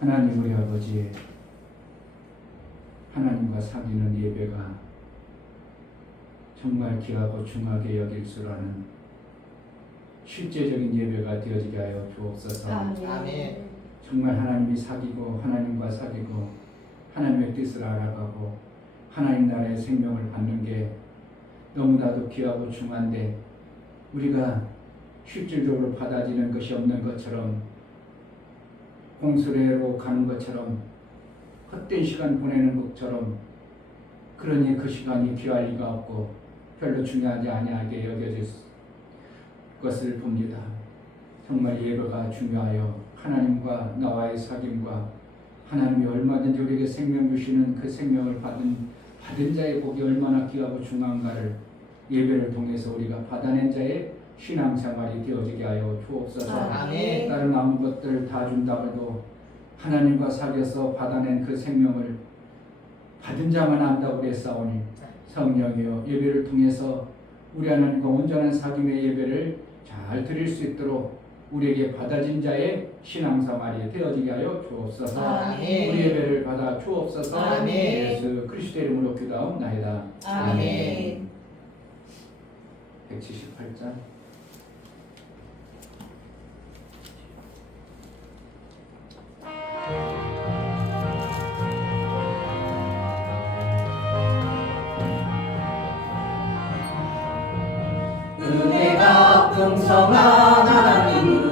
하나님 우리 아버지, 하나님과 사귀는 예배가 정말 귀하고 중하게 여길 줄 아는 실제적인 예배가 되어지게 하여 주옵소서. 아멘. 정말 하나님이 사귀고 하나님과 사귀고 하나님의 뜻을 알아가고 하나님 나라의 생명을 받는 게 너무나도 귀하고 중한데 우리가 실질적으로 받아지는 것이 없는 것처럼 공수레로 가는 것처럼 헛된 시간 보내는 것처럼 그러니 그 시간이 귀할 리가 없고 별로 중요하지 아니하게 여겨질 것을 봅니다. 정말 예배가 중요하여 하나님과 나와의 사귐과 하나님이 얼마든지 우리에게 생명 주시는 그 생명을 받은 자의 복이 얼마나 귀하고 중요한가를 예배를 통해서 우리가 받아낸 자의 신앙생활이 되어지게 하여 주옵소서. 아멘. 다른 남은 것들 다 준다고 해도 하나님과 사귀어서 받아낸 그 생명을 받은 자만 안다고 그랬사오니 성령이여 예배를 통해서 우리 하나님과 온전한 사귐의 예배를 잘 드릴 수 있도록 우리에게 받아진 자의 신앙생활이 되어지게 하여 주옵소서. 아멘. 우리 예배를 받아 주옵소서. 아멘. 예수 그리스도의 이름으로 기도하옵나이다. 아멘. 178장 은혜가 풍성한 하나님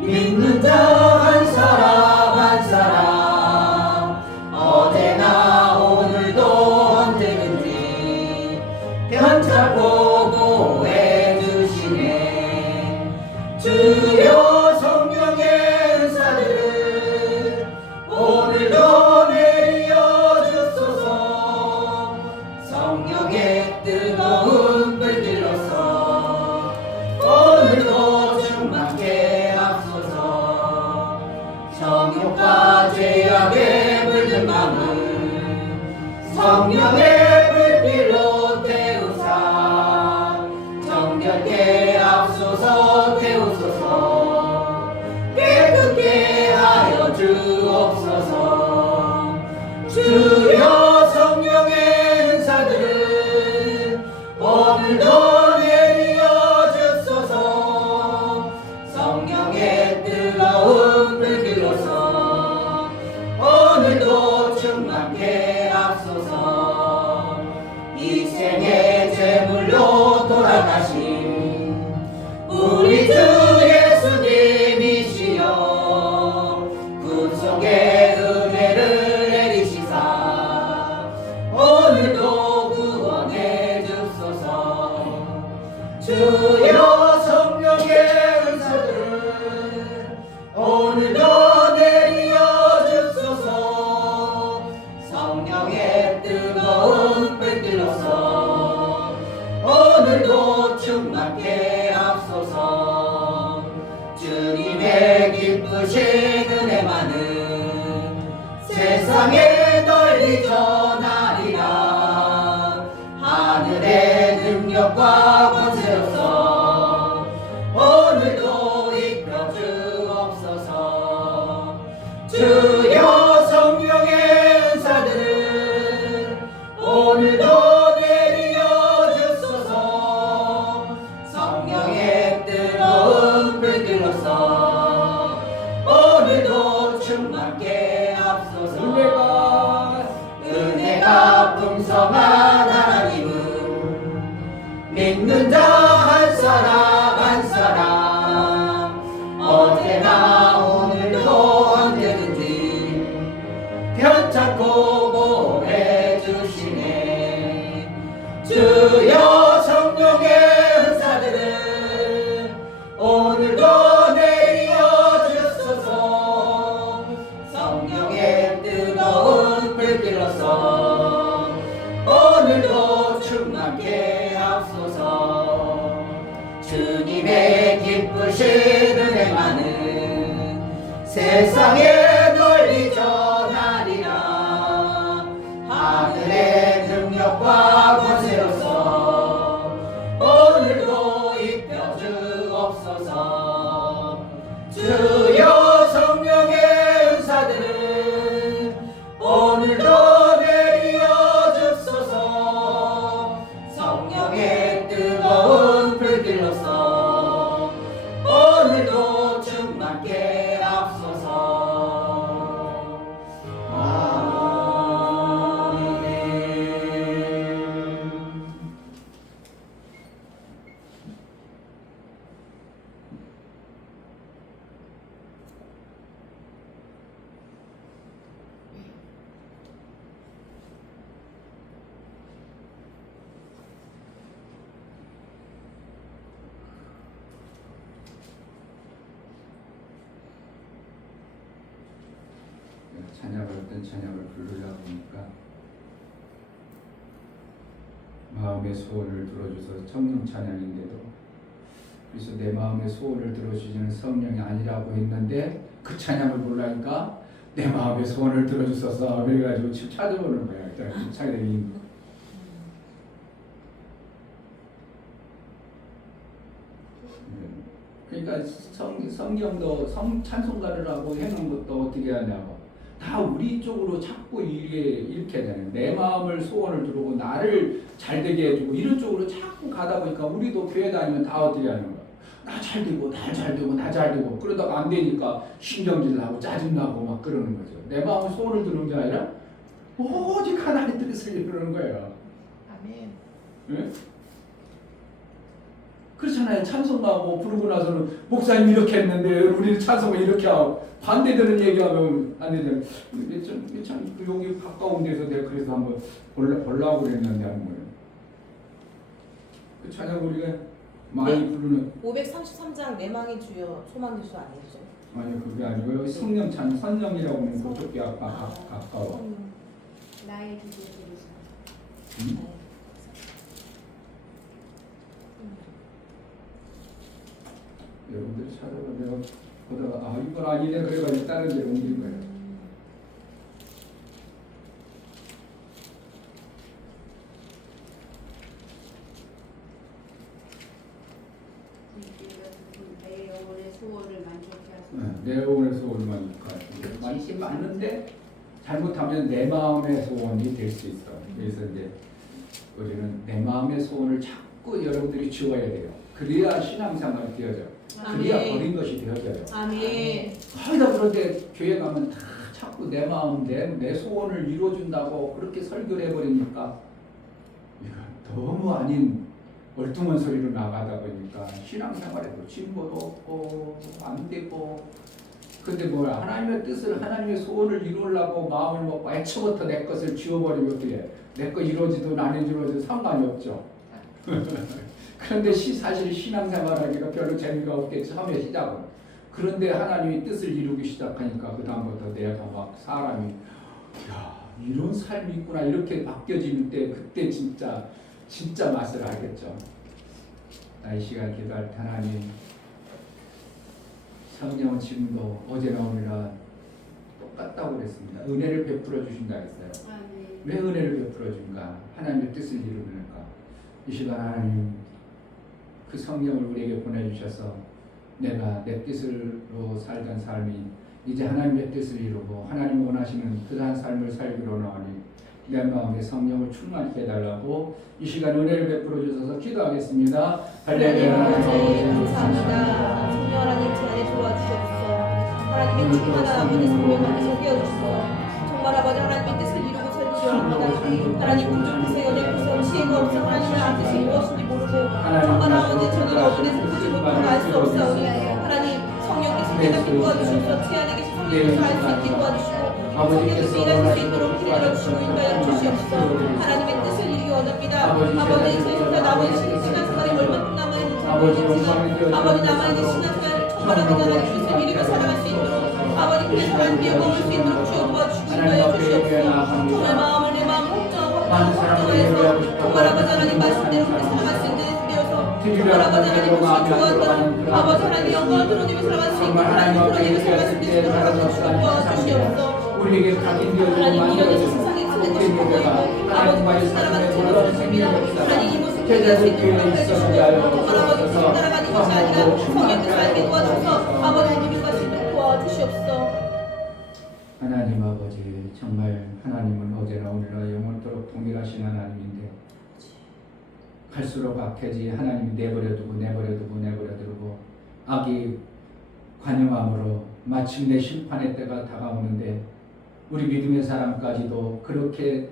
믿는 자 한 사람 한 사람 어제나 오늘도 언제든지 편찮고 보호해 주시네. 주여 성령의 은사들을 오늘도 내려 주소서. 성령의 뜨거운 불길로서 오늘도 충만케 하소서. 정욕과 죄악에 물든 마음 성령의 불길로 태우사 정결케 하소서. 태우소서. 깨끗게 하여 주옵소서. 주여 성령의 은사들을 오늘도 내려 주소서. 성령의 뜨거운 불길로서 오늘도 충만케 하소서. 이 생의 제물로 돌아가신 우리 주 예수님이시여 구속의 은혜를 내리시사 오늘도 구원해 주소서. 주여 성령의 은사들을 오늘도 내려 주소서. 성령의 뜨거운 불길로서 오늘도 충만케 하소서. 주님의 기쁘신 은혜 많은 세상에 널리 전하리라. 하늘의 능력과 권세로서 오늘도 이끌어 주옵소서. 주여 성령의 은사들을 오늘도 내려 주소서. 성령의 뜨거운 불길로서 오늘도 충만케 하소서. 은혜가 풍성한 하나님은 믿는 자 한 사람 한 사람 어제나 오늘도 언제든지 편찮고 보호해 주시네. 주여 성령의 은사들을 오늘도 내려 주소서. 성령의 뜨거운 불길로서 오늘도 충만케 하소서. 주님의 기쁘신 은혜 많은 세상에 널리 전하리라. 하늘의 능력과 권세로서 오늘도 입혀 주옵소서. 주여 성령의 찬양을 어떤 찬양을 부르려고 하니까 마음의 소원을 들어줘서 성령 찬양인데도 그래서 내 마음의 소원을 들어주시는 성령이 아니라고 했는데 그 찬양을 부르니까 내 마음의 소원을 들어주셔서 그래가지고 지금 찾아보는 거야. 자기들이 그러니까 성경도 찬송가를 하고 해놓은 것도 어떻게 하냐고 다 우리 쪽으로 자꾸 이렇게 되는 내 마음을 소원을 들고 나를 잘되게 해주고 이런 쪽으로 자꾸 가다 보니까 우리도 교회 다니면 다 어떻게 하는 거야. 나 잘되고 나 잘되고 나 잘되고 그러다가 안 되니까 신경질 나고 짜증나고 막 그러는 거죠. 내 마음을 소원을 들은 게 아니라 오직 하나님 뜻을 이루는 거예요. 아멘. 네? 그렇잖아요. 찬송하고 부르고 나서는 목사님 이렇게 했는데 우리는 찬송을 이렇게 하고 반대되는 얘기하면 안 되잖아요. 참 여기 가까운 데서 내가 그래서 한번 보려고 그랬는데 한 거예요. 그 찬양 우리가 많이 부르는 533장 내망의 주여 소망의 주 아니었죠? 아니 그게 아니고요. 성령 찬 선령이라고 하는 그쪽이 아까 가까워. 나의 기도 들으사. 음? 여러분들이 찾아봐 내가 보다가 아 이건 아니네 그래가지고 다른 데로 옮긴 거예요. 내 영혼의 소원을 만족케 하소서. 내 영혼의 소원만 많긴 많은데 잘못하면 내 마음의 소원이 될 수 있어. 그래서 이제 우리는 내 마음의 소원을 자꾸 여러분들이 지워야 돼요. 그래야 신앙생활이 되어져요. 그래야 버린 것이 되어져요. 아멘. 거의 다 그런데 교회 가면 다 자꾸 내 마음, 내 소원을 이루어준다고 그렇게 설교를 해버리니까 이건 너무 아닌 얼뚱한 소리로 나가다 보니까 신앙생활에도 진보도 없고 안 되고 근데 뭐 하나님의 뜻을 하나님의 소원을 이루려고 마음을 먹고 애초부터 내 것을 지워버리면 어떻게 해? 내 거 이루어지든 안 이루어지든 상관이 없죠. 그런데 사실 신앙생활하기가 별로 재미가 없겠지 처음에 시작은. 그런데 하나님이 뜻을 이루기 시작하니까 그 다음부터 내가 막 사람이 야 이런 삶이 있구나 이렇게 바뀌어지는 때 그때 진짜 맛을 알겠죠. 이 시간 기도할 때 하나님 성령은 지금도 어제나 오늘이나 똑같다고 그랬습니다. 은혜를 베풀어 주신다 했어요. 아멘. 왜 은혜를 베풀어 준가? 하나님의 뜻을 이루니까. 이 시간 하나님 그 성령을 우리에게 보내주셔서 내가 내 뜻으로 살던 삶이 이제 하나님의 뜻을 이루고 하나님 원하시는 그러한 삶을 살기로 나오니 내 마음에 성령을 충만케 해달라고 이 시간 은혜를 베풀어 주셔서 기도하겠습니다. 하나님 할렐루야. 아버지 감사합니다. 성령 하나님 제 안에 들어와 주셔서 하나님의 충만한 아버지 성령 안에 속여 주셔서 정말 아버지 하나님의 뜻을 이루고 살기를 하나님 부족해서 연약해서 지혜가 없어 하나님의 뜻이 무엇인지 모르고 정말 아버지 저는 어둠에서 보지 못하고 알 수 없사오니 하나님 성령께서 내가 도와주셔서 제 안에 계신 성령께서 알 수 있게 도와주시고 성령께서 일하실 수 있도록 길을 열어주시고 인도하여 주시옵소서. 하나님의 뜻을 이루기 원합니다. 아버지 저희가 남아있는 신앙생활에 얼마큼 남아있는지 모르겠지만 아버지 남아있는 신앙생활을 정말 아버지 하나님의 뜻을 이루고 살아갈 수 있도록 아버지 그래서 하나님께 영광을 수 있도록 주여 도와주시고 인도하여 주시옵소서. 정말 마음을 내 마음을 걱정해서 정말 아버지 하나님 말씀대로 그렇게 살아갈 수 있는 되어서 정말 아버지 하나님 혹시 좋아하는 아버지 하나님 영광을 드러내며 살아갈 수 있고 하나님 드러내며 살아갈 수 있도록 하나님 도와주시옵소서. 우리에게 각인되어지고 하나님 이런 만들어진 세상에 우리 살고 싶어 교회가 보이고 하나님과의 아버지 삶에 살아가는 놀라운 것입니다. 생명이 역사가 하나님 이 모습 깨달을 수 제자들 있도록 교회에 해주시고 있었는지 알고 정말 아버지 있어서 따라가는 것이 아니라 성령께서 알게 도와줘서 아버지 우리를 같이 도와주시옵소서. 하나님 아버지 정말 하나님은 어제나 오늘나 영원토록 동일하신 하나님인데 갈수록 악해지 하나님이 내버려두고 악이 관영함으로 마침내 심판의 때가 다가오는데 우리 믿음의 사람까지도 그렇게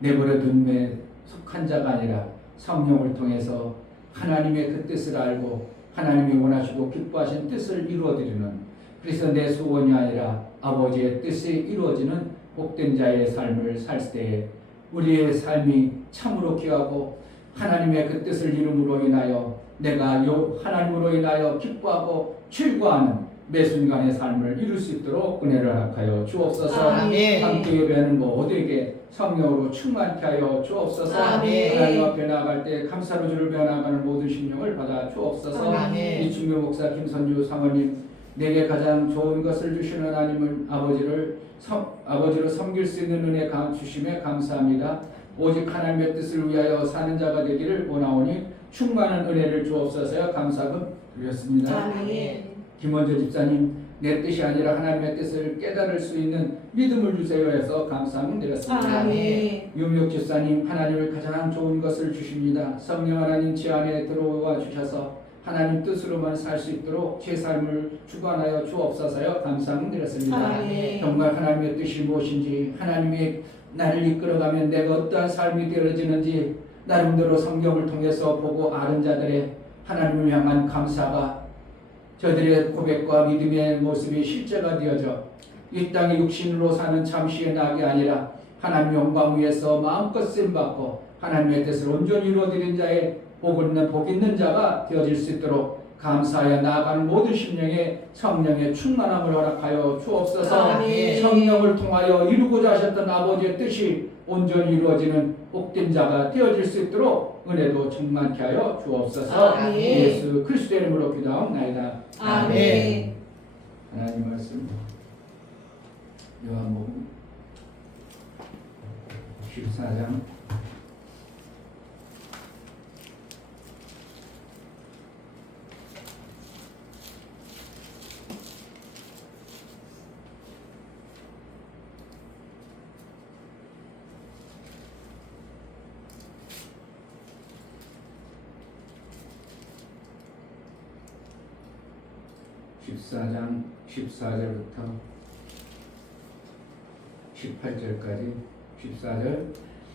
내버려둔에 속한 자가 아니라 성령을 통해서 하나님의 그 뜻을 알고 하나님이 원하시고 기뻐하신 뜻을 이루어드리는 그래서 내 소원이 아니라 아버지의 뜻이 이루어지는 복된 자의 삶을 살 때에 우리의 삶이 참으로 귀하고 하나님의 그 뜻을 이룸으로 인하여 내가 하나님으로 인하여 기뻐하고 즐거워하는 매 순간의 삶을 이룰 수 있도록 은혜를 허락하여 주옵소서. 아멘. 함께 예배하는 모두에게 성령으로 충만케 하여 주옵소서. 아멘. 하나님 앞에 나아갈 때 감사로 주를 배워나가는 모든 심령을 받아 주옵소서. 아멘. 이 중교 목사 김선주 사모님, 내게 가장 좋은 것을 주시는 하나님은 아버지로 섬길 수 있는 은혜 주심에 감사합니다. 오직 하나님의 뜻을 위하여 사는 자가 되기를 원하오니 충만한 은혜를 주옵소서. 감사금 드렸습니다. 아멘. 김원재 집사님, 내 뜻이 아니라 하나님의 뜻을 깨달을 수 있는 믿음을 주세요 해서 감사함을 드렸습니다. 아멘. 유미옥 집사님, 하나님을 가장 좋은 것을 주십니다. 성령 하나님 제 안에 들어와 주셔서 하나님 뜻으로만 살 수 있도록 제 삶을 주관하여 주옵소서요. 감사함을 드렸습니다. 아멘. 정말 하나님의 뜻이 무엇인지, 하나님이 나를 이끌어가면 내가 어떠한 삶이 되어지는지 나름대로 성경을 통해서 보고 아는 자들의 하나님을 향한 감사가 저들의 고백과 믿음의 모습이 실제가 되어져 이 땅의 육신으로 사는 잠시의 낙이 아니라 하나님 영광 위에서 마음껏 쓰임받고 하나님의 뜻을 온전히 이루어드린 자의 복 있는 자가 되어질 수 있도록 감사하여 나아가는 모든 심령에 성령의 충만함을 허락하여 주옵소서. 아멘. 성령을 통하여 이루고자 하셨던 아버지의 뜻이 온전히 이루어지는 복된 자가 되어질 수 있도록 은혜도 충만케 하여 주옵소서. 아멘. 예수 그리스도의 이름으로 기도하옵나이다. 아멘. 하나님 말씀 요한복음 14장 14장 14절부터 18절까지 14절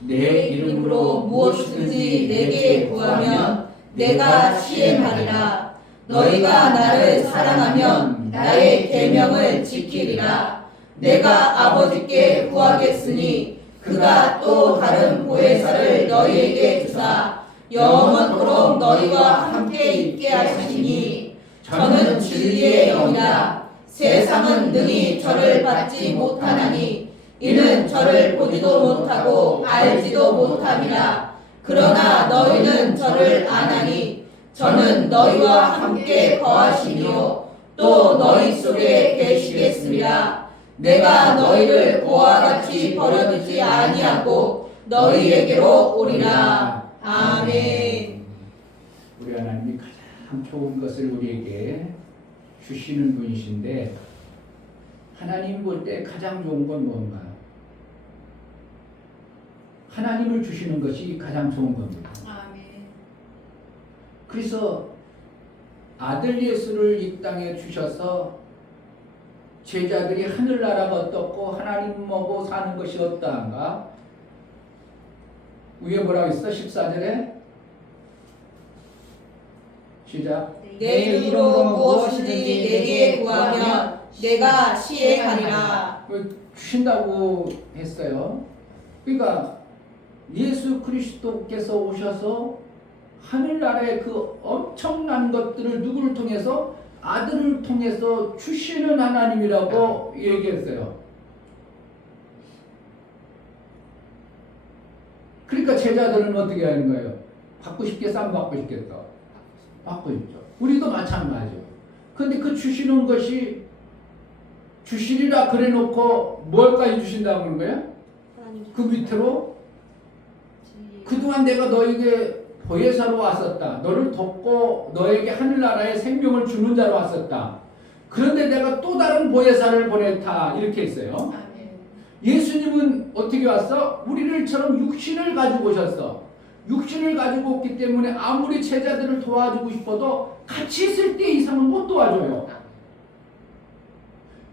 내 이름으로 무엇이든지 내게 구하면 내가 시행하리라. 너희가 나를 사랑하면 나의 계명을 지키리라. 내가 아버지께 구하겠으니 그가 또 다른 보혜사를 너희에게 주사 영원토록 너희와 함께 있게 하시니 저는 진리의 영이라. 세상은 능히 저를 받지 못하나니 이는 저를 보지도 못하고 알지도 못함이라. 그러나 너희는 저를 아나니 저는 너희와 함께 거하시며 또 너희 속에 계시겠습니다. 내가 너희를 고와 같이 버려두지 아니하고 너희에게로 오리라. 아멘. 우리 하나님이 가장 좋은 것을 우리에게 주시는 분이신데 하나님 볼 때 가장 좋은 건 뭔가요? 하나님을 주시는 것이 가장 좋은 겁니다. 아멘. 그래서 아들 예수를 이 땅에 주셔서 제자들이 하늘나라가 어떻고 하나님 뭐고 사는 것이 어떠한가? 위에 뭐라고 있어? 14절에 시작. 내 이름으로 무엇이든지 내게 구하면 내가 시행하리라. 주신다고 했어요. 그러니까 예수 그리스도께서 오셔서 하늘나라의 그 엄청난 것들을 누구를 통해서? 아들을 통해서 주시는 하나님이라고 얘기했어요. 그러니까 제자들은 어떻게 하는 거예요? 받고 싶겠어? 안 받고 싶겠어? 받고 있죠. 우리도 마찬가지예요. 근데 그 주시는 것이 주시리라 그래 놓고 뭘까지 주신다고 하는 거야? 그 밑으로 그동안 내가 너에게 보혜사로 왔었다. 너를 돕고 너에게 하늘나라의 생명을 주는 자로 왔었다. 그런데 내가 또 다른 보혜사를 보냈다. 이렇게 했어요. 아멘. 예수님은 어떻게 왔어? 우리를처럼 육신을 가지고 오셨어. 육신을 가지고 왔기 때문에 아무리 제자들을 도와주고 싶어도 같이 있을 때 이상은 못 도와줘요.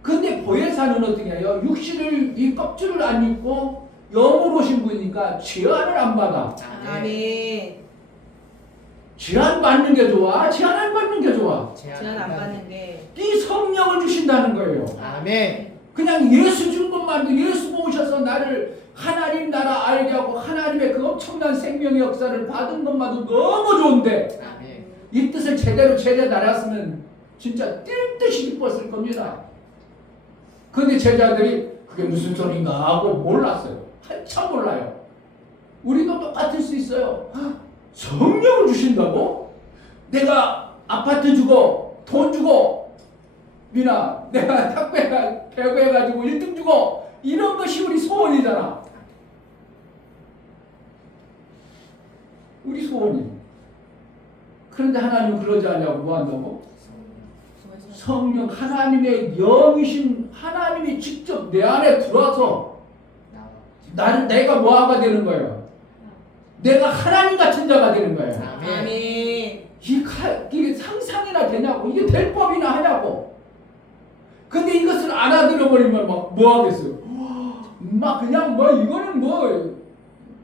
근데 보혜사는 어떻게 해요? 육신을 이 껍질을 안 입고 영으로 오신 분이니까 제한을 안 받아. 아멘. 제한 받는 게 좋아? 제한 안 받는 게 좋아? 제한 안 받는 게. 이 성령을 주신다는 거예요. 아멘. 그냥 예수 준 것만도 예수 모셔서 나를 하나님 나라 알게 하고 하나님의 그 엄청난 생명의 역사를 받은 것만도 너무 좋은데 아멘. 이 뜻을 제대로 제대로 알았으면 진짜 뛸 듯이 기뻤을 겁니다. 그런데 제자들이 그게 무슨 소린가 하고 몰랐어요. 한참 몰라요. 우리도 똑같을 수 있어요. 성령을 주신다고? 내가 아파트 주고 돈 주고 미나 내가 탁배 배구해가지고 1등 주고 이런 것이 우리 소원이잖아. 우리 소원이. 그런데 하나님은 그러지 않냐고 뭐 한다고? 성령 하나님의 영이신 하나님이 직접 내 안에 들어와서 나는 내가 뭐가 되는 거예요? 내가 하나님 같은 자가 되는 거예요. 아멘. 이게 상상이나 되냐고? 이게 될 법이나 하냐고? 근데 이것을 알아들어 버리면 막 뭐 하겠어요? 막 그냥 뭐 이거는 뭐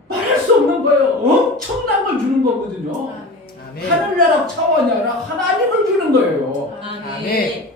말할 수 없는 거예요. 엄청난 걸 주는 거거든요. 아멘. 하늘나라 차원이 아니라 하나님을 주는 거예요. 아멘.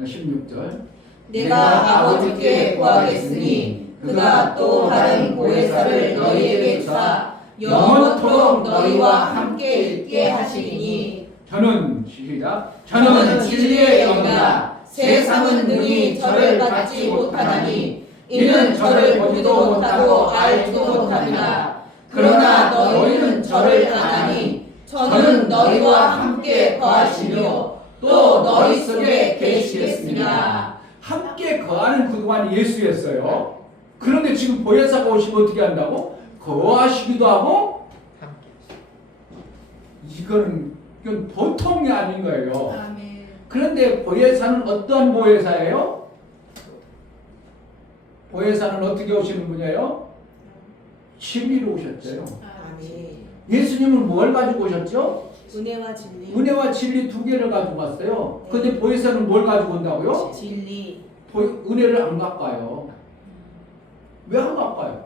16절. 내가 아버지께 구하겠으니 그가 또 다른 보혜사를 너희에게 주사 영원토록 너희와 함께 있게 하시리니 저는 시작. 저는 진리의 영이라 세상은 능히 저를 받지 못하나니 이는 저를 보지도 못하고 알지도 못합니다. 그러나 너희는 저를 아나니 저는 너희와 함께 거하시며 또 너희 속에 계시겠습니다. 함께 거하는 그동안 예수였어요. 그런데 지금 보혜사가 오시면 어떻게 한다고? 거하시기도 하고 이건 보통이 아닌 거예요. 아멘. 그런데 보혜사는 어떠한 보혜사예요? 보혜사는 어떻게 오시는 분이에요? 진리로 오셨어요. 아멘. 예수님은 뭘 가지고 오셨죠? 은혜와 진리. 은혜와 진리 두 개를 가지고 왔어요. 근데 보혜사는 뭘 가지고 온다고요? 진리. 은혜를 안 갖고 와요. 왜 안 갖고 와요?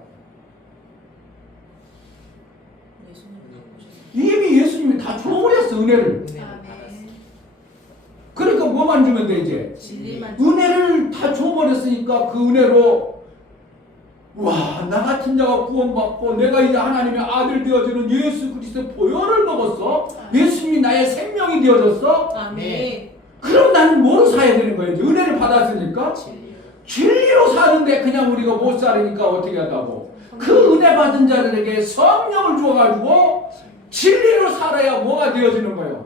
이미 예수님이 다 줘버렸어, 은혜를. 아멘. 그러니까 뭐만 주면 돼, 이제? 진리만. 은혜를 다 줘버렸으니까 그 은혜로 와, 나 같은 자가 구원받고 내가 이제 하나님의 아들 되어지는 예수 그리스도의 보혈을 먹었어. 예수님이 나의 생명이 되어졌어. 아멘. 그럼 나는 뭐로 살아야 되는 거예요? 은혜를 받았으니까 진리로 사는데 그냥 우리가 못 살으니까 어떻게 한다고? 그 은혜 받은 자들에게 성령을 주어가지고 진리로 살아야 뭐가 되어지는 거예요?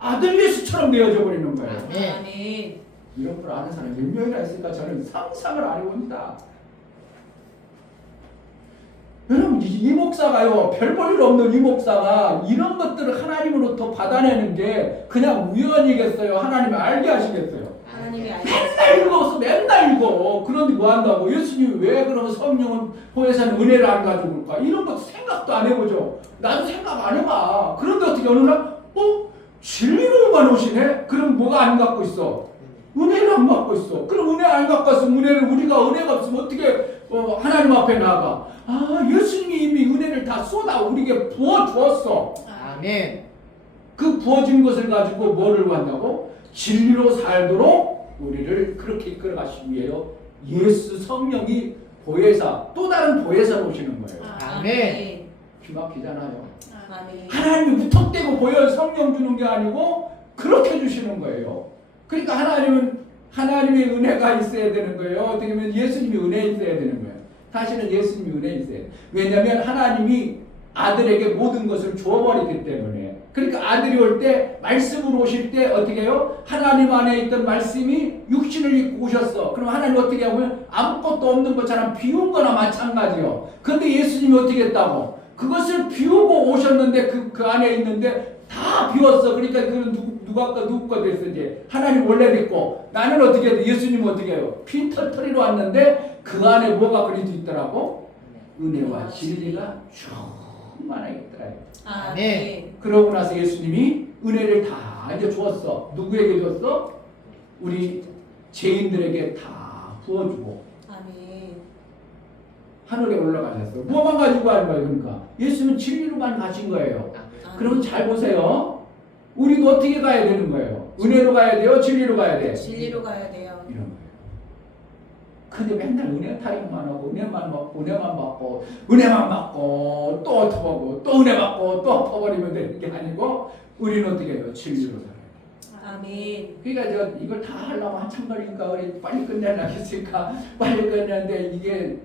아들 예수처럼 되어져 버리는 거예요. 아멘. 이런 걸 아는 사람이 몇 명이나 있을까? 저는 상상을 안 해봅니다. 여러분 이 목사가요, 별 볼 일 없는 이 목사가 이런 것들을 하나님으로부터 받아내는 게 그냥 우연이겠어요? 하나님이 알게 하시겠어요? 하나님이 맨날 읽어서 맨날 읽어. 그런데 뭐 한다고? 예수님이 왜 그러면 성령은 보혜사는 은혜를 안 가지고 올까? 이런 것도 생각도 안 해보죠. 나도 생각 안 해봐. 그런데 어떻게 어느 날 진리로만 오시네? 그럼 뭐가 안 갖고 있어? 은혜를 안 갖고 있어. 그럼 은혜 안 갖고 왔으면 우리가 은혜가 없으면 어떻게 하나님 앞에 나가? 예수님이 이미 은혜를 다 쏟아 우리에게 부어주었어. 아멘. 그 부어진 것을 가지고 뭐를 한다고? 진리로 살도록 우리를 그렇게 이끌어 가시기 위해요. 예수 성령이 보혜사, 또 다른 보혜사로 오시는 거예요. 아멘. 기막히잖아요. 아멘. 하나님이 무턱대고 보혈 성령 주는 게 아니고 그렇게 주시는 거예요. 그러니까 하나님은 하나님의 은혜가 있어야 되는 거예요. 어떻게 보면 예수님이 은혜 있어야 되는 거예요. 사실은 예수님이 은혜 있어요. 왜냐하면 하나님이 아들에게 모든 것을 주어버리기 때문에. 그러니까 아들이 올 때 말씀으로 오실 때 어떻게 해요? 하나님 안에 있던 말씀이 육신을 입고 오셨어. 그럼 하나님 어떻게 하면 아무것도 없는 것처럼 비운 거나 마찬가지요. 근데 예수님이 어떻게 했다고? 그것을 비우고 오셨는데 그 안에 있는데 다 비웠어. 그러니까 그건 누구 거 됐어 이제. 하나님 원래 됐고 나는 어떻게 해도 예수님은 어떻게 해요? 핀털터리로 왔는데 그 안에 뭐가 그려져 있더라고? 은혜와 진리가 충만하게 있더라고요. 아멘. 그러고 나서 예수님이 은혜를 다 이제 주었어. 누구에게 줬어? 우리 죄인들에게 다 부어주고 아멘. 하늘에 올라가셨어. 뭐만 가지고 가는 거예요? 그러니까 예수는 진리로만 가신 거예요. 그럼 잘 보세요. 우리도 어떻게 가야 되는 거예요? 은혜로 가야 돼요? 진리로 가야 돼? 진리로 가야 돼요. 이런 거예요. 근데 맨날 은혜 타령만 하고 은혜만 받고 또 엎어버리고 또 은혜 받고 또 엎어버리면 되는 게 아니고 우리는 어떻게 해요? 진리로 살아요. 아멘. 그러니까 이걸 다 하려면 한참 걸리니까 우리 빨리 끝내려고 했으니까 빨리 끝냈는데 이게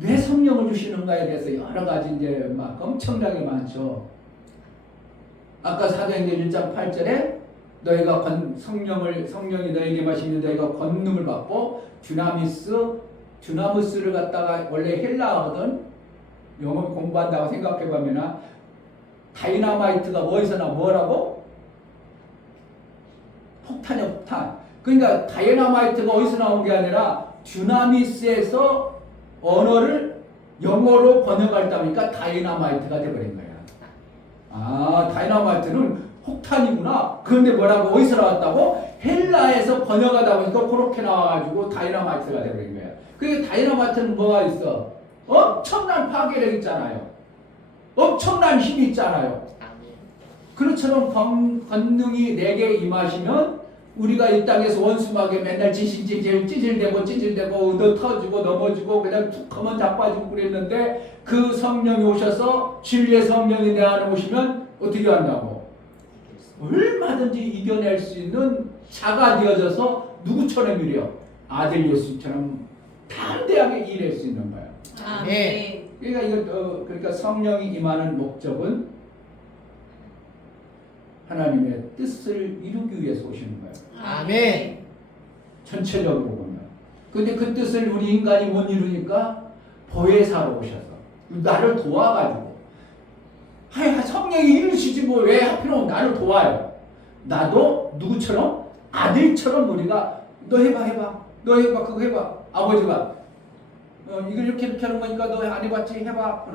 왜 성령을 주시는가에 대해서 여러 가지 이제 막 엄청나게 많죠. 아까 사도행전 1장 8절에 너희가 성령이 너희에게 마시면 너희가 권능을 받고 듀나미스를 갖다가 원래 헬라어거든. 영어 공부한다고 생각해보면 다이나마이트가 뭐라고? 폭탄이야, 폭탄. 그러니까 다이나마이트가 어디서 나온 게 아니라 듀나미스에서 언어를 영어로 번역할 때니까 다이나마이트가 돼버린 거야. 아, 다이나마이트는 폭탄이구나. 그런데 뭐라고 어디서 나왔다고? 헬라에서 번역하다 보니까 그렇게 나와가지고 다이나마이트가 돼버린 거야. 그러니까 다이나마이트는 뭐가 있어? 엄청난 파괴력 있잖아요. 엄청난 힘이 있잖아요. 그렇처럼 권능이 내게 임하시면 우리가 이 땅에서 원수막에 맨날 찌질대고 너 터지고 넘어지고 그냥 툭 하면 자빠지고 그랬는데 그 성령이 오셔서 진리의 성령이 내 안에 오시면 어떻게 한다고? 얼마든지 이겨낼 수 있는 자가 되어져서 누구처럼 이래요? 아들 예수처럼 담대하게 일할 수 있는 거예요. 아멘. 그러니까 성령이 임하는 목적은 하나님의 뜻을 이루기 위해서 오시는 거예요. 아멘. 전체적으로 보면. 근데 그 뜻을 우리 인간이 못 이루니까 보혜사로 오셔서 나를 도와가지고 성령이 이루시지 뭐 왜 하필이면 나를 도와요. 나도 누구처럼? 아들처럼 우리가 너 해봐 그거 해봐. 아버지가 이걸 이렇게 하는 거니까 너 안 해봤지? 해봐.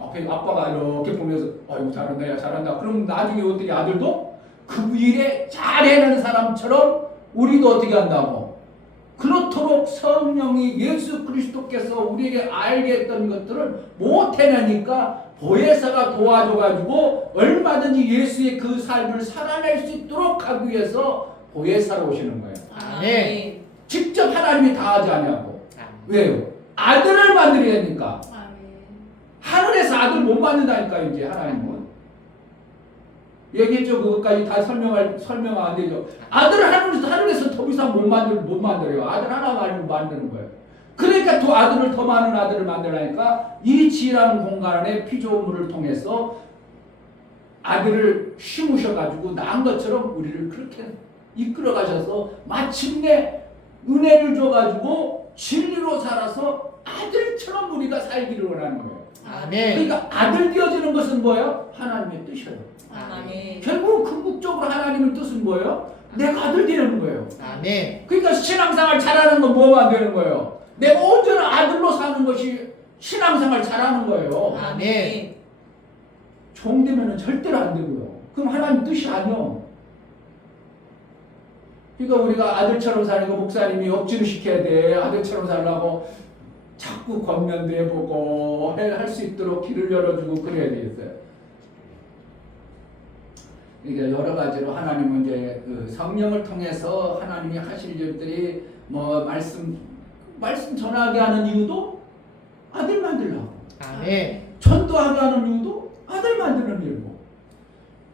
앞에 아빠가 이렇게 보면서 이거 잘한다 야 잘한다. 그럼 나중에 어떻게 아들도 그 일에 잘 해내는 사람처럼 우리도 어떻게 한다고? 그렇도록 성령이 예수 그리스도께서 우리에게 알게 했던 것들을 못 해내니까 보혜사가 도와줘가지고 얼마든지 예수의 그 삶을 살아낼 수 있도록 하기 위해서 보혜사로 오시는 거예요. 아멘. 직접 하나님이 다 하지 않냐고. 왜요? 아들을 만들어야 되니까. 하늘에서 아들 못 만든다니까 이제 하나님은. 얘기했죠. 그것까지 다 설명 안 되죠. 아들을 하늘에서 더 이상 못 만들어요. 아들 하나 가지고 만드는 거예요. 그러니까 또 아들을 더 많은 아들을 만들라니까 이 지혜라는 공간 안에 피조물을 통해서 아들을 심으셔가지고 낳은 것처럼 우리를 그렇게 이끌어 가셔서 마침내 은혜를 줘가지고 진리로 살아서 아들처럼 우리가 살기를 원하는 거예요. 아멘. 그러니까 아들 되어지는 것은 뭐예요? 하나님의 뜻이에요. 아멘. 결국 궁극적으로 하나님의 뜻은 뭐예요? 내가 아들 되는 거예요. 아멘. 그러니까 신앙생활 잘하는 건 뭐만 되는 거예요? 내가 온전한 아들로 사는 것이 신앙생활 잘하는 거예요. 아멘. 종 되면은 절대로 안 되고요. 그럼 하나님 뜻이 아니요. 그러니까 우리가 아들처럼 사는 거 목사님이 억지로 시켜야 돼. 아들처럼 살라고 자꾸 권면도 해보고 할 수 있도록 길을 열어주고 그래야 되겠어요. 그러니까 여러 가지로 하나님은 이제 그 성령을 통해서 하나님이 하실 일들이 뭐 말씀 전하게 하는 이유도 아들 만들려고. 아멘. 전도하게 하는 이유도 아들 만드는 일이고.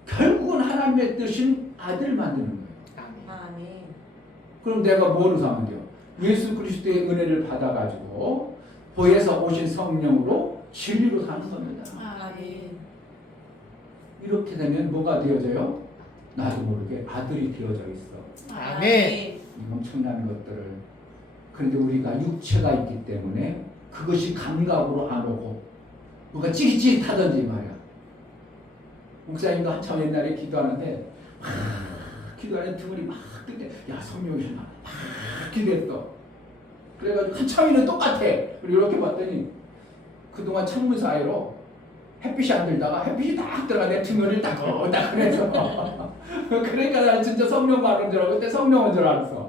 결국은 하나님의 뜻인 아들 만드는 거예요. 아멘. 그럼 내가 뭐로 사면 돼요? 예수 그리스도의 은혜를 받아가지고 보혜사 오신 성령으로 진리로 사는 겁니다. 아멘. 이렇게 되면 뭐가 되어져요? 나도 모르게 아들이 되어져 있어. 아멘. 이 엄청난 것들을. 그런데 우리가 육체가 있기 때문에 그것이 감각으로 안 오고 뭔가 찌릿찌릿하던지 말이야. 목사님도 한참 옛날에 기도하는데 기도하는 등을이 막 뜨는데 야 성령이 막 기도했어. 그래가지고 한참이는 똑같아. 그리고 이렇게 봤더니 그동안 창문 사이로 햇빛이 안 들다가 햇빛이 딱 들어가 내 등을 따끈따끈해져. 그러니까 난 진짜 성령 받은 줄 알고 그때 성령인 줄 알았어.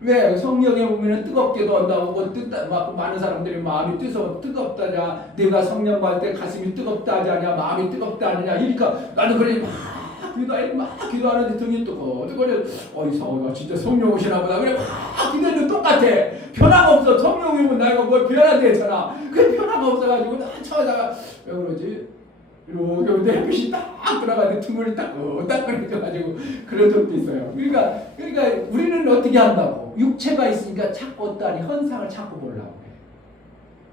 왜? 성령에 보면 뜨겁게도 한다고 막 많은 사람들이 마음이 뜨겁다냐 내가 성령 받을 때 가슴이 뜨겁다 하냐 마음이 뜨겁다 하냐 이러니까 나는 그러니 막 기도하는데 등이 뜨거워져. 이상하다 진짜 성령 오시나 보다. 그래 막 기도해도 똑같아. 변화가 없어. 성령이면 내가 뭘 변화되잖아. 그 변화가 없어가지고 한참 하다가 왜 그러지? 이렇게 햇빛이 딱 들어가는데 둥글이 따끈따끈해져가지고 그런 적도 있어요. 그러니까 우리는 어떻게 한다고? 육체가 있으니까 자꾸 어떠한 현상을 자꾸 보려고 그래.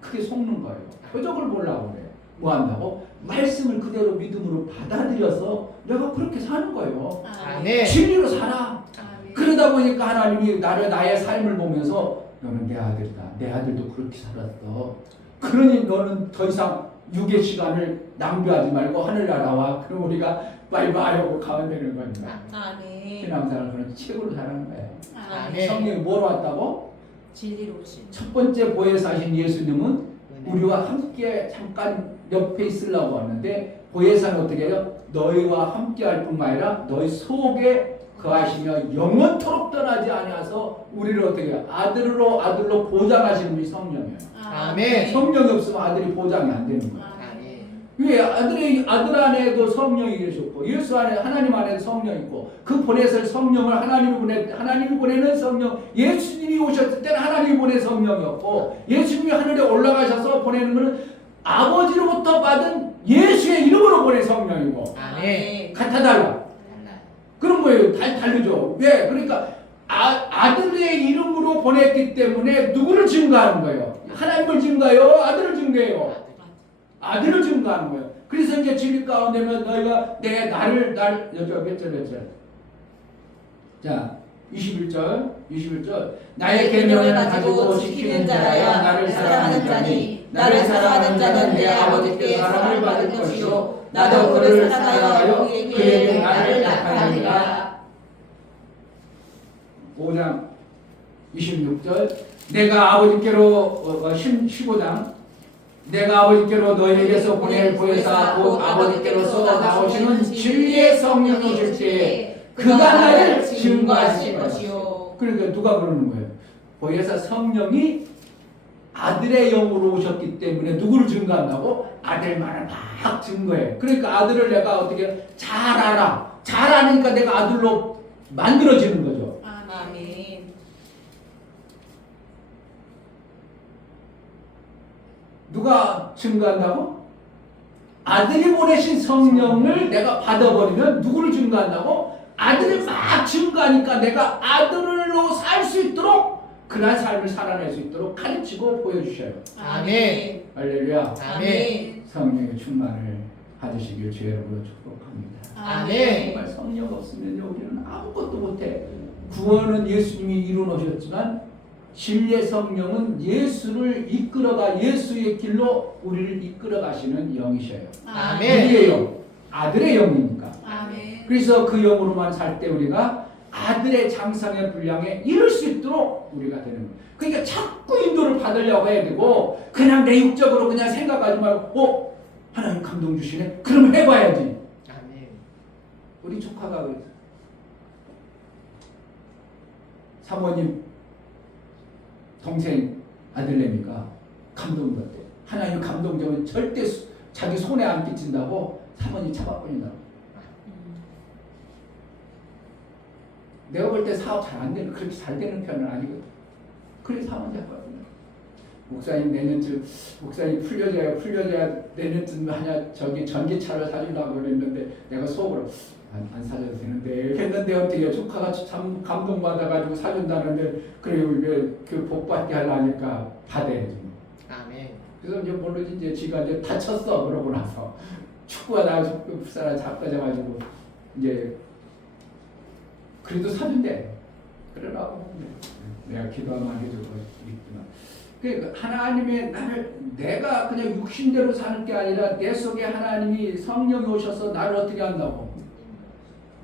그게 속는 거예요. 표적을 보려고 그래. 뭐 한다고? 말씀을 그대로 믿음으로 받아들여서 내가 그렇게 사는 거예요. 아멘. 진리로 살아. 아멘. 그러다 보니까 하나님이 나의 삶을 보면서 너는 내 아들이다. 내 아들도 그렇게 살았어. 그러니 너는 더 이상 육의 시간을 낭비하지 말고 하늘나라와 그럼 우리가 바이바이 하고 가면 되는 겁니다. 아멘. 신앙생활을 그런 책으로 사는 거예요. 아멘. 성령이 뭐로 왔다고? 진리로 오신. 첫 번째 보혜사신 예수님은 우리와 함께 잠깐 옆에 있으려고 하는데 보혜사는 어떻게 해요? 너희와 함께 할 뿐만 아니라 너희 속에 거하시며 영원토록 떠나지 아니하서 우리를 어떻게 해요? 아들로 보장하시는 분이 성령이에요. 아멘. 성령이 없으면 아들이 보장이 안 되는 거예요. 왜? 아들 안에도 성령이 계셨고 예수 안에 하나님 안에도 성령이 있고 그 보내실 성령을 하나님이 보내는 성령 예수님이 오셨을 때는 하나님이 보낸 성령이었고 예수님이 하늘에 올라가셔서 보내는 것은 아버지로부터 받은 예수의 이름으로 보낸 성령이고 아멘. 같아 달라. 그런 거예요. 다르죠. 왜? 그러니까 아들의 이름으로 보냈기 때문에 누구를 증거하는 거예요? 하나님을 증거해요? 아들을 증거해요? 아들을 증거하는 거예요. 그래서 이제 진리 가운데면 너희가 나를 몇 절. 자, 21절. 나의 계명을 가지고 지키는 자라야 나를 사랑하는 자니 나를 사랑하는 자는 내 아버지께 사랑을 받을 것이요 나도 그를 사랑하여 그에게 나를 나타내리라. 5장 26절 내가 아버지께로 15장 내가 아버지께로 너희에게서 보낼 보혜사 곧 아버지께로서 나오시는 진리의 성령이 오실 때에 그가 나를 증거하실 것이요. 그러니까 누가 그러는 거예요? 보혜사 성령이 아들의 영으로 오셨기 때문에 누구를 증거한다고? 아들만을 막 증거해. 그러니까 아들을 내가 어떻게 잘 알아. 잘 아니까 내가 아들로 만들어지는 거죠. 아멘. 누가 증거한다고? 아들이 보내신 성령을 내가 받아버리면 누구를 증거한다고? 아들을 막 증거하니까 내가 아들로 살 수 있도록 그러한 삶을 살아낼 수 있도록 가르치고 보여주셔요. 아멘. 할렐루야. 아멘. 성령의 충만을 받으시길 주 여러분을 축복합니다. 아멘. 정말 성령 없으면 우리는 아무것도 못해. 구원은 예수님이 이루어놓으셨지만 진리의 성령은 예수를 이끌어가 예수의 길로 우리를 이끌어가시는 영이셔요. 아멘. 우리의 영, 아들의 영이니까. 아멘. 그래서 그 영으로만 살 때 우리가 아들의 장성의 분량에 이룰 수 있도록 우리가 되는 거예요. 그러니까 자꾸 인도를 받으려고 해야 되고 그냥 내 육적으로 그냥 생각하지 말고 하나님 감동 주시네? 그럼 해봐야지. 아멘. 우리 조카가 그랬어. 사모님 동생 아들내미가 감동받대. 하나님 감동적으로 절대 자기 손에 안 끼친다고 사모님 잡아버린다고. 내가 볼 때 사업 잘 안 되는, 그렇게 잘 되는 편은 아니거든. 그래서 사모님 잡아버린다. 목사님 내년쯤, 목사님 풀려줘야 내년쯤 하냐, 저기 전기차를 사주려고 그랬는데 내가 속으로 안 사줘도 되는데 했는데 어떻게 조카가 참 감동받아가지고 사준다는데 그래 그 복받게 하려니까 받아야지. 아멘. 그래서 이제 모르지 이제 지가 이제 다쳤어. 그러고 나서 축구가 나와서 풋살을 잡아가지고 이제 그래도 사준대. 그러라고 내가 기도하면 해주고 있지만 그 하나님의 내가 그냥 육신대로 사는 게 아니라 내 속에 하나님이 성령이 오셔서 나를 어떻게 한다고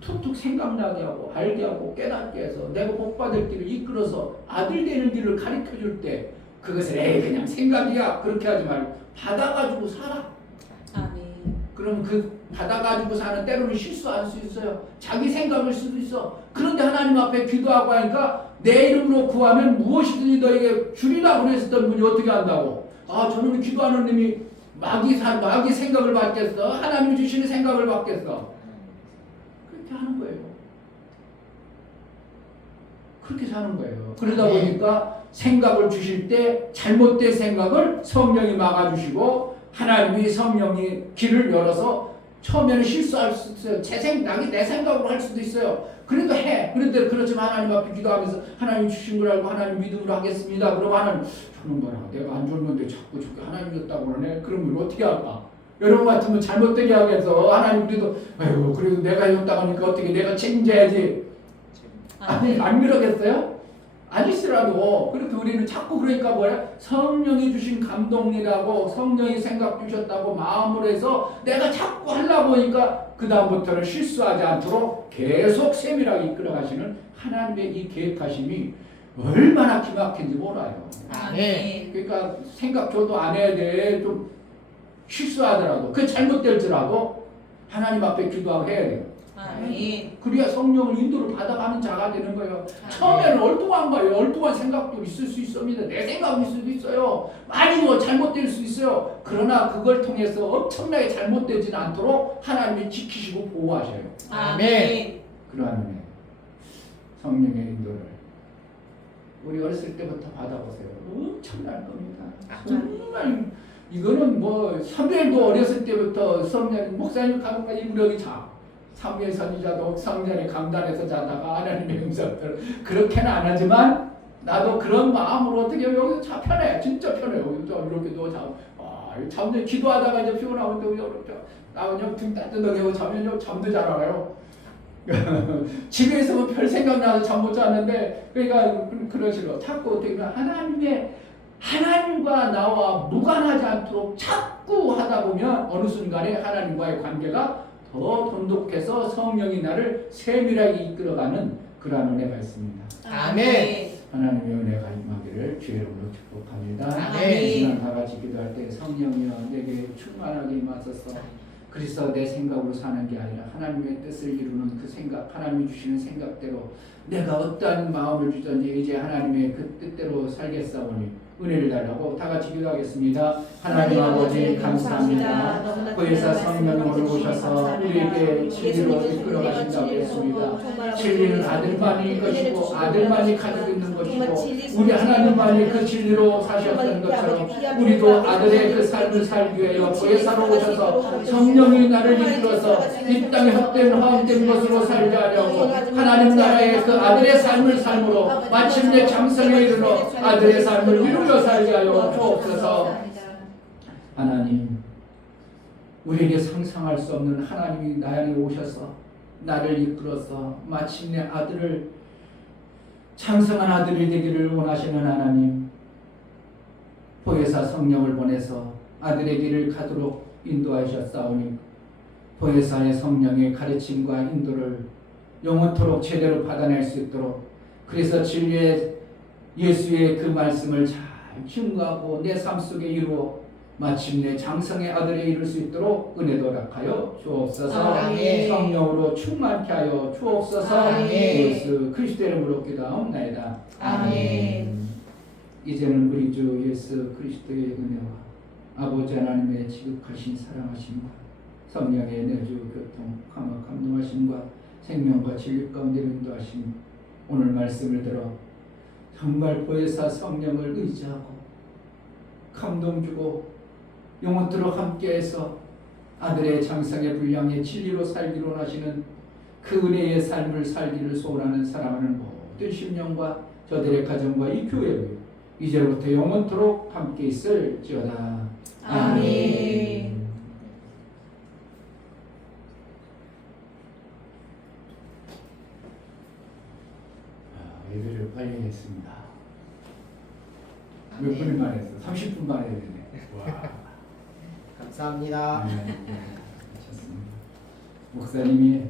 툭툭 생각나게 하고 알게 하고 깨닫게 해서 내가 복받을 길을 이끌어서 아들 되는 길을 가르쳐 줄 때 그것을 그냥 생각이야 그렇게 하지 말고 받아가지고 살아. 아멘. 그럼 그 받아가지고 사는 때로는 실수할 수 있어요. 자기 생각일 수도 있어. 그런데 하나님 앞에 기도하고 하니까 내 이름으로 구하면 무엇이든지 너에게 주리라 그랬었던 분이 어떻게 한다고? 저는 기도하는 놈이 마귀 생각을 받겠어? 하나님이 주시는 생각을 받겠어? 그렇게 하는 거예요. 그렇게 사는 거예요. 그러다 보니까 생각을 주실 때 잘못된 생각을 성령이 막아주시고 하나님이 성령이 길을 열어서 처음에는 실수할 수 있어요. 내 생각으로 할 수도 있어요. 그래도 해. 그런데 그렇지만 하나님 앞에 기도하면서 하나님 주신 걸 알고 하나님 믿음으로 하겠습니다. 그러고 하나님 저는 뭐라 내가 안 줬는데 자꾸 저게 하나님 줬다고 그러네. 그러면 어떻게 할까? 여러분 같으면 잘못되게 하겠어. 하나님 그래도 아이고 그래도 내가 줬다고 하니까 어떻게 내가 책임져야지. 안 그러겠어요? 아니시라도 그렇게 우리는 자꾸 그러니까 뭐야? 성령이 주신 감동이라고 성령이 생각 주셨다고 마음으로 해서 내가 자꾸 하려고 하니까 그 다음부터는 실수하지 않도록 계속 세밀하게 이끌어 가시는 하나님의 이 계획하심이 얼마나 기막힌지 몰라요. 아멘. 그러니까 생각 저도 안 해야 돼. 좀 실수하더라도 그 잘못될지라도 하나님 앞에 기도하고 해야 돼요. 아멘. 그래야 성령을 인도를 받아가는 자가 되는 거예요. 처음에는 엉뚱한 거예요. 엉뚱한 생각도 있을 수 있습니다. 내 생각일 수도 있어요. 많이 뭐 잘못될 수 있어요. 그러나 그걸 통해서 엄청나게 잘못되지는 않도록 하나님이 지키시고 보호하셔요. 아멘. 그러한 은혜, 성령의 인도를 우리 어렸을 때부터 받아보세요. 엄청날 겁니다. 정말 이거는 뭐 사무엘도 어렸을 때부터 성령 목사님 가끔까지 무력이 자. 사무엘 선지자도 성전에 강단에서 자다가 하나님의 음성을 그렇게는 안 하지만 나도 그런 마음으로 어떻게 여기서 자 편해. 진짜 편해. 여기서 이렇게도 잠도 기도하다가 이제 피곤하고 또 이렇게 나오면 등 따뜻하게 자면 잠도 잘 알아요. 집에 있으면 별 생각 나서 잠 못 자는데 그러니까 그런 식으로 자꾸 어떻게 보면 하나님과 나와 무관하지 않도록 자꾸 하다 보면 어느 순간에 하나님과의 관계가 더 돈독해서 성령이 나를 세밀하게 이끌어가는 그러한 은혜가 있습니다. 아멘. 하나님의 은혜가 임하기를 주의 이름으로 축복합니다. 아멘. 시간 다 같이 기도할 때 성령이여 내게 충만하게 임하소서. 그래서 내 생각으로 사는 게 아니라 하나님의 뜻을 이루는 그 생각, 하나님이 주시는 생각대로 내가 어떠한 마음을 주든지 이제 하나님의 그 뜻대로 살겠사오니 은혜를 달라고 다 같이 기도하겠습니다. 하나님 아버지 감사합니다. 보혜사 성령이 오늘 오셔서 우리에게 진리로 이끌어 가신다고 했습니다. 진리는 아들만이 것이고 아들만이 가지고 있는 것이고 우리 하나님만이 그 진리로 사셨던 것처럼 우리도 아들의 그 삶을 살기 위하여 보혜사로 오셔서 성령이 나를 이끌어서 이 땅에 헛된 화합된 것으로 살게 하려고 하나님 나라의 그 아들의 삶을 삶으로 마침내 장성에 이르러 아들의 삶을 이루려 살게 하여 주옵소서. 하나님 우리에게 상상할 수 없는 하나님이 나 안에 오셔서 나를 이끌어서 마침내 아들을 장성한 아들이 되기를 원하시는 하나님, 보혜사 성령을 보내서 아들의 길을 가도록 인도하셨사오니 보혜사의 성령의 가르침과 인도를 영원토록 제대로 받아낼 수 있도록, 그래서 진리의 예수의 그 말씀을 잘 증거하고 내 삶 속에 이루어 마침내 장성의 아들에 이룰 수 있도록 은혜도 허락하여 주옵소서. 아멘. 성령으로 충만케 하여 주옵소서. 아멘. 예수 그리스도의 이름으로 기도하옵나이다. 아멘. 이제는 우리 주 예수 그리스도의 은혜와 아버지 하나님의 지극하신 사랑하심과 성령의 내주 교통 감화 감동하심과 생명과 진리 가운데 인도하심, 오늘 말씀을 들어 정말 보혜사 성령을 의지하고 감동 주고 영원토록 함께해서 아들의 장성의 분량의 진리로 살기로 하시는 그 은혜의 삶을 살기를 소원하는 사랑하는 모든 심령과 저들의 가정과 이 교회를 이제부터 영원토록 함께 있을지어다. 아멘. 예배를 빨리 했습니다. 몇 분이 만에 했어? 30분 만에 했네. 와. 감사합니다. 네, 좋습니다. 목사님이